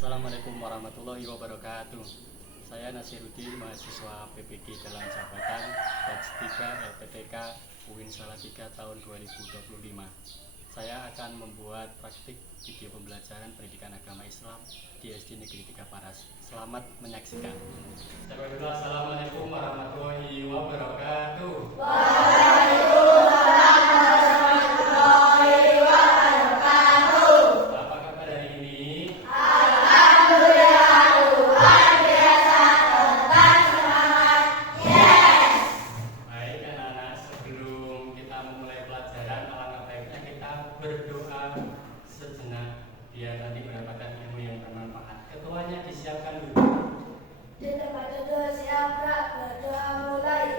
Assalamualaikum warahmatullahi wabarakatuh. Saya Nasiruddin, mahasiswa PPG Jalan Jabatan batch 3 LPTK UIN Salatiga tahun 2025. Saya akan membuat praktik video pembelajaran pendidikan agama Islam di SD Negeri 3 Paras. Selamat menyaksikan. Assalamualaikum warahmatullahi wabarakatuh. Berdoa sejenak biar nanti mendapatkan ilmu yang bermanfaat. Ketuanya disiapkan dulu. Di tempat duduk siap berdoa mulai.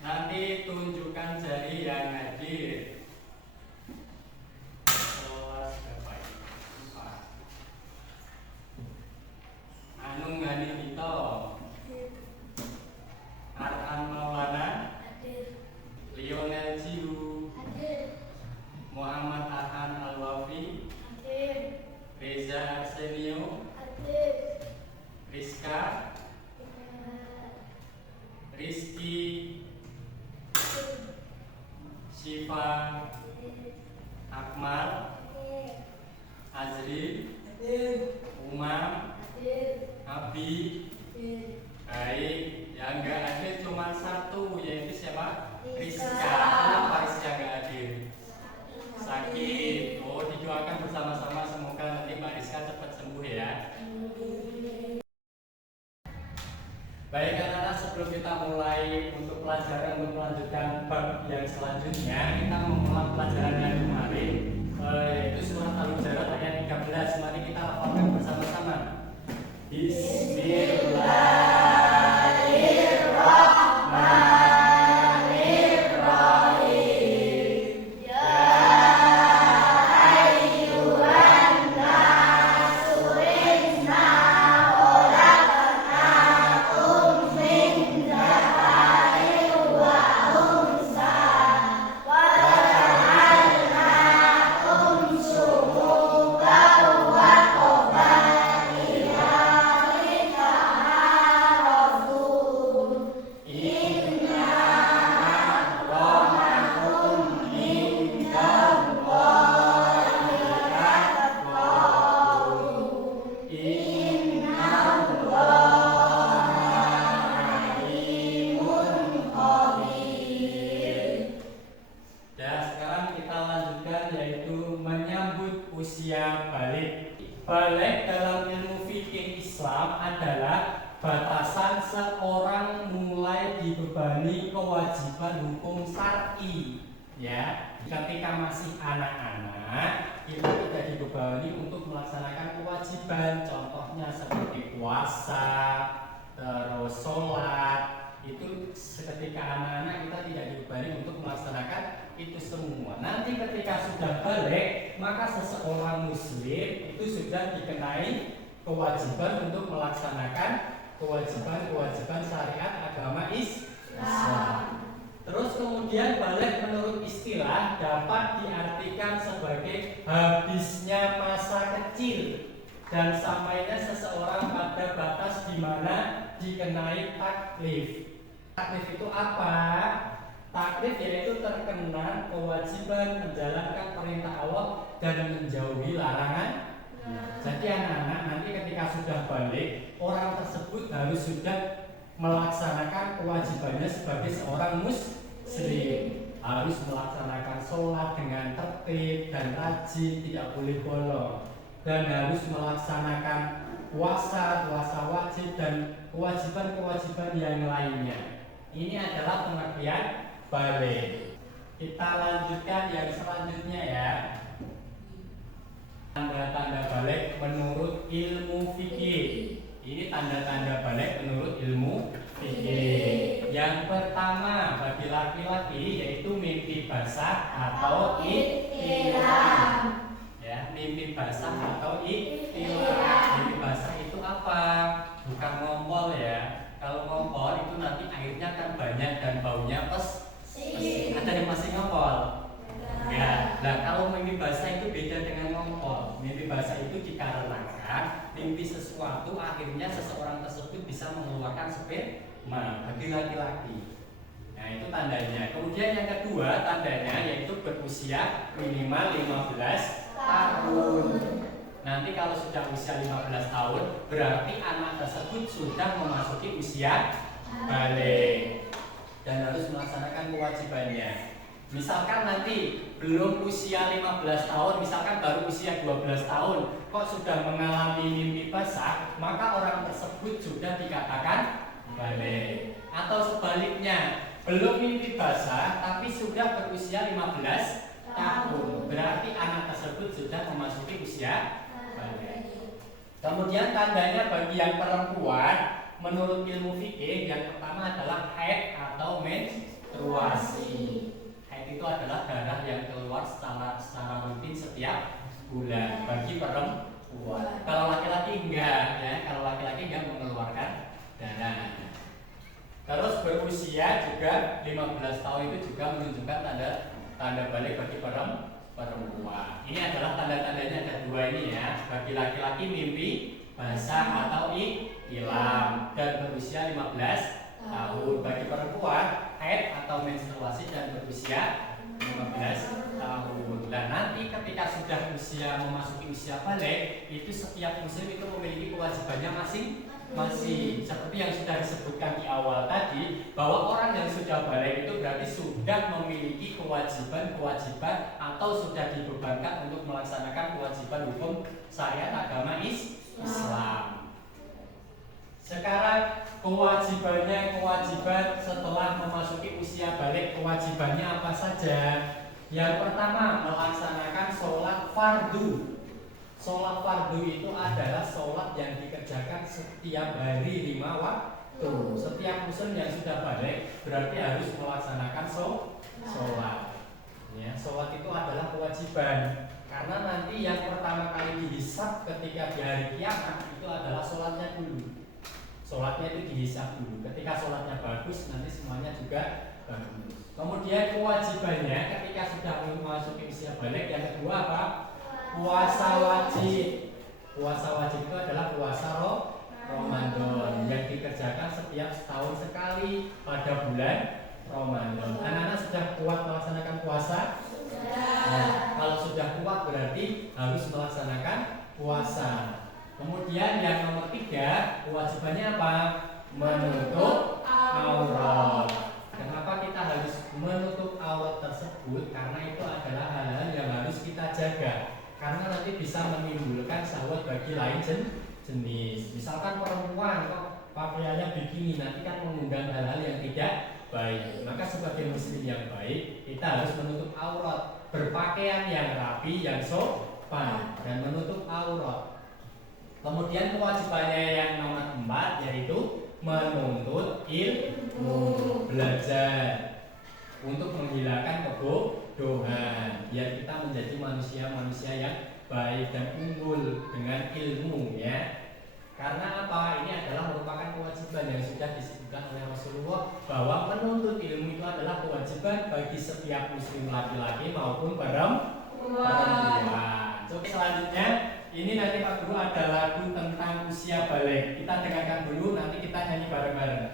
Nanti tunjukkan jari yang hadir. Kelas berapa ini? 4. Anung Gani Dito, Arhan Maulana, Lionel Ciu, Muhammad Arhan Alwafi, Reza Arsenio, Rizka, Rizky, Syifa, Akmal, Azri, Umar, Abi. Baik, yang enggak hadir cuma satu, yaitu siapa? Rizka. Kenapa Rizka enggak hadir? Sakit. Oh, didoakan bersama-sama semoga nanti Mbak Rizka cepat sembuh ya. Baik anak-anak, sebelum kita mulai untuk pelajaran untuk melanjutkan bab yang selanjutnya, kita mengulang pelajaran yang kemarin, yaitu surat Al-Hujurat ayat 13. Mari kita hafalkan bersama-sama. Bismillahirrahmanirrahim. Usia balik. Balik dalam ilmu fikih Islam adalah batasan seorang mulai dibebani kewajiban hukum syar'i. Ya, ketika masih anak-anak kita tidak dibebani untuk melaksanakan kewajiban. Contohnya seperti puasa, terus sholat. Itu ketika anak-anak kita tidak dibebani untuk melaksanakan itu semua. Nanti ketika sudah balik, maka seseorang muslim itu sudah dikenai kewajiban untuk melaksanakan kewajiban-kewajiban syariat agama Islam. Terus kemudian balik menurut istilah dapat diartikan sebagai habisnya masa kecil dan sampainya seseorang pada batas di mana dikenai taklif. Taklif itu apa? Taklif yaitu terkena kewajiban menjalankan perintah Allah dan menjauhi larangan. Jadi anak-anak nanti ketika sudah balik, orang tersebut harus sudah melaksanakan kewajibannya sebagai seorang muslim. Harus melaksanakan sholat dengan tertib dan rajin, tidak boleh bolong. Dan harus melaksanakan puasa wajib dan kewajiban-kewajiban yang lainnya. Ini adalah pengertian balik. Kita lanjutkan yang selanjutnya ya. Tanda-tanda balik menurut ilmu fikih. Ini tanda-tanda balik menurut ilmu fikih. Yang pertama bagi laki-laki yaitu mimpi basah atau ihtilam. Ya, mimpi basah atau ihtilam. Mimpi basah itu apa? Bukan ngompol ya. Kalau ngompol itu nanti airnya kan banyak dan baunya ada yang masih ngompol. Ya, nah kalau mimpi basah itu beda dengan ngompol. Mimpi basah itu dikarenakan mimpi sesuatu akhirnya seseorang tersebut bisa mengeluarkan sperma bagi laki-laki. Nah itu tandanya. Kemudian yang kedua tandanya yaitu berusia minimal 15 tahun. Nanti kalau sudah usia 15 tahun berarti anak tersebut sudah memasuki usia balik dan harus melaksanakan kewajibannya. Misalkan nanti belum usia 15 tahun, misalkan baru usia 12 tahun, kok sudah mengalami mimpi basah, maka orang tersebut sudah dikatakan balik. Atau sebaliknya, belum mimpi basah tapi sudah berusia 15 tahun, berarti anak tersebut sudah memasuki usia balik. Kemudian tandanya bagi yang perempuan, menurut ilmu fikih yang pertama adalah haid atau menstruasi. Itu adalah darah yang keluar secara rutin setiap bulan bagi perempuan. Kalau laki-laki enggak ya, kalau laki-laki enggak mengeluarkan darah. Terus berusia juga 15 tahun itu juga menunjukkan tanda balik bagi perempuan. Ini adalah tanda-tandanya ada dua ini ya. Bagi laki-laki mimpi basah atau ihtilam dan berusia 15 tahun. Bagi perempuan haid atau menstruasi dan berusia 15 tahun. Nah nanti ketika sudah memasuki usia balik, itu setiap muslim itu memiliki kewajibannya masing-masing. Seperti yang sudah disebutkan di awal tadi, bahwa orang yang sudah balik itu berarti sudah memiliki kewajiban-kewajiban atau sudah dibebankan untuk melaksanakan kewajiban hukum syariat agama Islam. Sekarang kewajiban setelah memasuki usia balik, kewajibannya apa saja? Yang pertama melaksanakan sholat fardu. Sholat fardu itu adalah sholat yang dikerjakan setiap hari 5 waktu. Setiap muslim yang sudah balik berarti harus melaksanakan sholat. Ya, sholat itu adalah kewajiban. Karena nanti yang pertama kali dihisab ketika di hari kiamat itu adalah sholatnya dulu. Sholatnya itu dihisab dulu. Ketika sholatnya bagus, nanti semuanya juga bagus. Kemudian kewajibannya ketika sudah memasuki usia balik, yang kedua apa? Puasa wajib. Puasa wajib itu adalah puasa Ramadan yang dikerjakan setiap setahun sekali pada bulan Ramadan. Anak-anak sudah kuat melaksanakan puasa? Nah, kalau sudah kuat berarti harus melaksanakan puasa. Kemudian yang nomor 3, kewajibannya apa? Menutup aurat. Kenapa kita harus menutup aurat tersebut? Karena itu adalah hal-hal yang harus kita jaga. Karena nanti bisa menimbulkan syahwat bagi lain jenis. Misalkan perempuan kok pakaiannya bikini, nanti kan mengundang hal-hal yang tidak baik. Maka sebagai muslim yang baik, kita harus menutup aurat, berpakaian yang rapi, yang sopan, dan menutup aurat. Kemudian kewajibannya yang nomor 4 yaitu menuntut ilmu, belajar untuk menghilangkan kebodohan, biar kita menjadi manusia-manusia yang baik dan unggul dengan ilmu ya. Karena apa? Ini adalah merupakan kewajiban yang sudah disebutkan oleh Rasulullah bahwa menuntut ilmu itu adalah kewajiban bagi setiap muslim laki-laki maupun perempuan. Oke, selanjutnya ini nanti Pak Guru ada lagu tentang usia balik. Kita dengarkan dulu, nanti kita nyanyi bareng-bareng.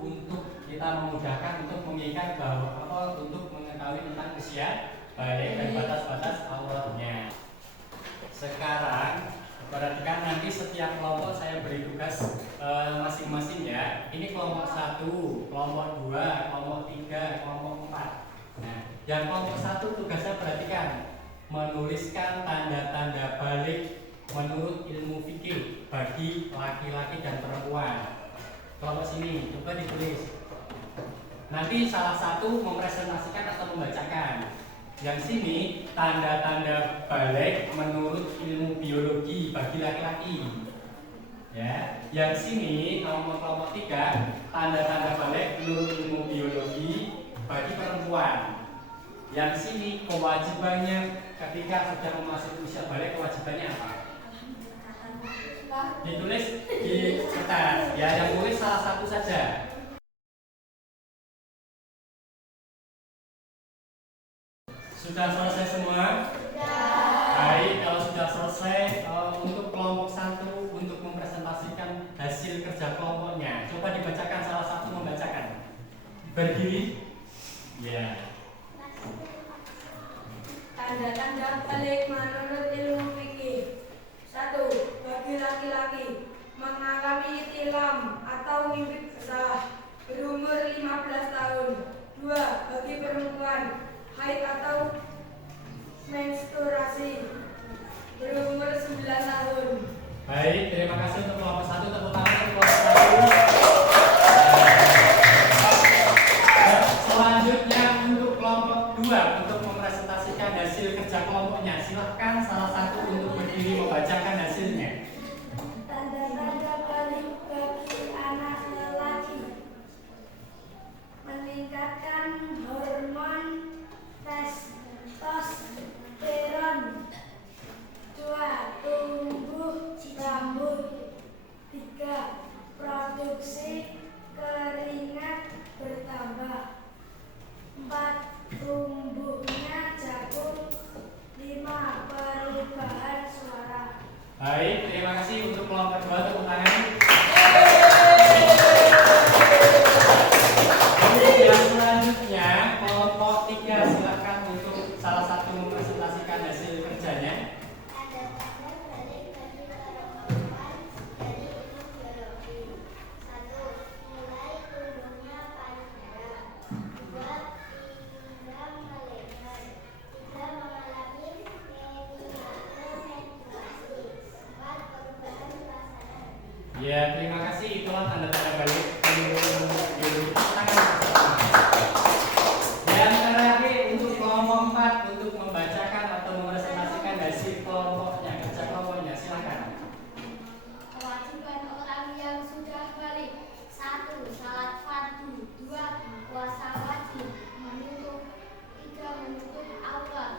untuk kita memudahkan untuk mengingat bahwa untuk mengetahui tentang usia balik dan batas-batas auratnya. Sekarang perhatikan, nanti setiap kelompok saya beri tugas masing-masing ya. Ini kelompok 1, kelompok 2, kelompok 3, kelompok 4. Nah, yang kelompok 1 tugasnya perhatikan, menuliskan tanda-tanda balik menurut ilmu fikih bagi laki-laki dan perempuan. Kelompok sini coba ditulis. Nanti salah satu mempresentasikan atau membacakan. Yang sini tanda-tanda balik menurut ilmu biologi bagi laki-laki. Ya, yang sini kelompok 3 tanda-tanda balik menurut ilmu biologi bagi perempuan. Yang sini kewajibannya ketika sudah memasuki usia balik, kewajibannya apa? Ditulis di kertas. Ya, yang tulis salah satu saja. Sudah selesai semua? Baik, kalau sudah selesai, untuk kelompok 1 untuk mempresentasikan hasil kerja kelompoknya. Coba dibacakan, salah satu membacakan. Berdiri. Ya. Tanda-tanda balik menurut ilmu fikih. 1. Bagi laki-laki mengalami ihtilam atau mimpi basah berumur 15 tahun. 2. Bagi perempuan haid atau menstruasi berumur 9 tahun. Baik, terima kasih untuk kelompok 1. Tepuk tangan untuk kelompok 1. Selanjutnya untuk kelompok 2 untuk mempresentasikan hasil kerja kelompoknya. Silahkan salah satu untuk berdiri membacakan hasilnya. Tanda-tanda balik bagi anak lelaki: meningkatkan hormon testosteron. 2. Tumbuh rambut. 3. Produksi keringat bertambah. 4. Tumbuhnya jagung. 5. Perubahan suara. Baik, terima kasih untuk kelompok 2. Tepuk tangan. Yang selanjutnya kelompok 3, silakan untuk salah satu mempresentasikan hasil kerjanya. Tanda-tanda balik bagi perempuan dari ilmu biologi. 1. Mulai tumbuhnya payudara. 2. Pinggang melebar. 3. Mengalami menstruasi. 4. Perubahan suasana. Ya, terima kasih. Itulah tanda-tanda balik biologi. Dan terakhir untuk kelompok 4 untuk membacakan atau mempresentasikan hasil kelompoknya, kerja kelompoknya. Silakan. Kewajiban orang yang sudah balik. 1. Salat fardu. 2. Puasa wajib. 3. Menuntut aurat.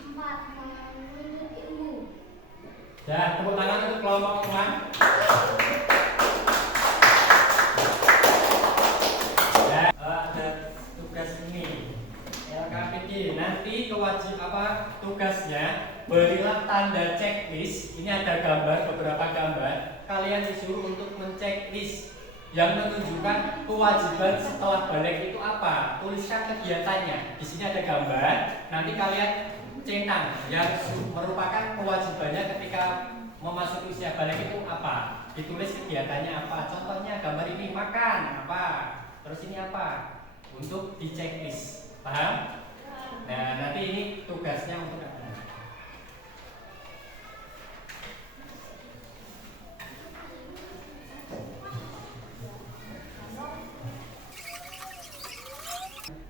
4. Menuntut ilmu. Ya, tepuk tangan untuk kelompok 5. Ya, ada tugas ini. LKPD. Nanti tugasnya berilah tanda checklist. Ini ada gambar, beberapa gambar. Kalian disuruh untuk menceklis yang menunjukkan kewajiban setelah balik itu apa. Tuliskan kegiatannya. Di sini ada gambar. Nanti kalian centang yang merupakan kewajibannya ketika memasuki usia balik itu apa. Ditulis kegiatannya apa. Contohnya gambar ini makan apa. Terus ini apa. Untuk di checklist. Paham? Nah, nanti ini tugasnya untuk apa?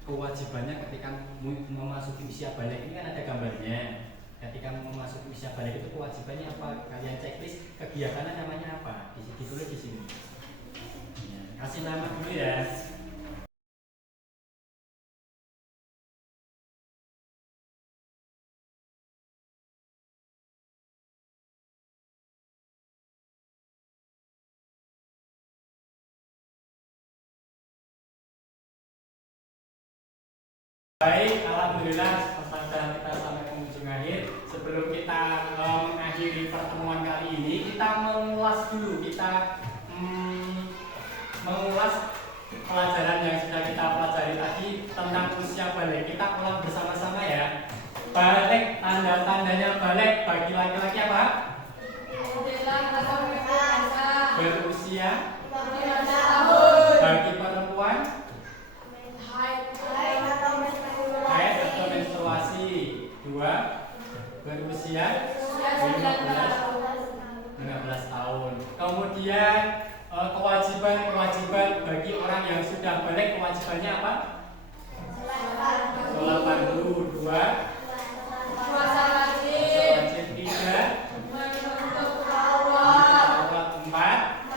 Kewajibannya ketika memasuki usia balik ini kan ada gambarnya. Ketika memasuki usia balik itu kewajibannya apa? Kalian checklist kegiatannya namanya apa? Ditulis di sini. Ya, kasih nama dulu ya. Baik, alhamdulillah sudah kita sampai penghujung akhir. Sebelum kita mengakhiri pertemuan kali ini, kita mengulas dulu. Kita mengulas pelajaran yang sudah kita pelajari tadi tentang usia balik. Kita ulang bersama-sama ya. Balik, tanda-tandanya balik bagi laki-laki apa? Berusia. Bagi perempuan haid atau menstruasi. 2. Berusia 15 tahun. Kemudian kewajiban bagi orang yang sudah balik, kewajibannya apa? Sholat fardu. 2. Puasa wajib. 3. Menuntut aurat. 4.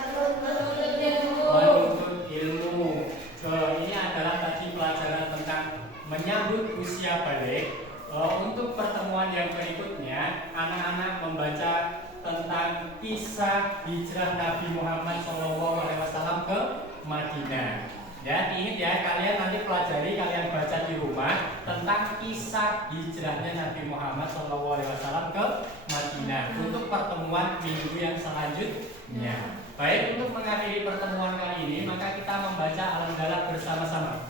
Menuntut ilmu. Ini adalah tadi pelajaran tentang menyambut usia balik. Untuk pertemuan yang berikutnya, anak-anak membaca tentang kisah hijrah Nabi Muhammad SAW ke Madinah. Ya, ingat ya, kalian nanti pelajari, kalian baca di rumah tentang kisah hijrahnya Nabi Muhammad SAW ke Madinah untuk pertemuan minggu yang selanjutnya. Baik, untuk mengakhiri pertemuan kali ini, maka kita membaca Alhamdulillah bersama-sama.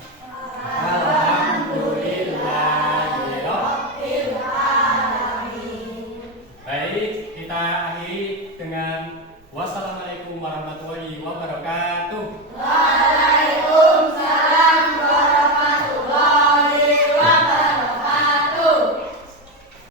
Alhamdulillahirabbil alamin. Baik, kita akhiri dengan wassalamualaikum warahmatullahi wabarakatuh.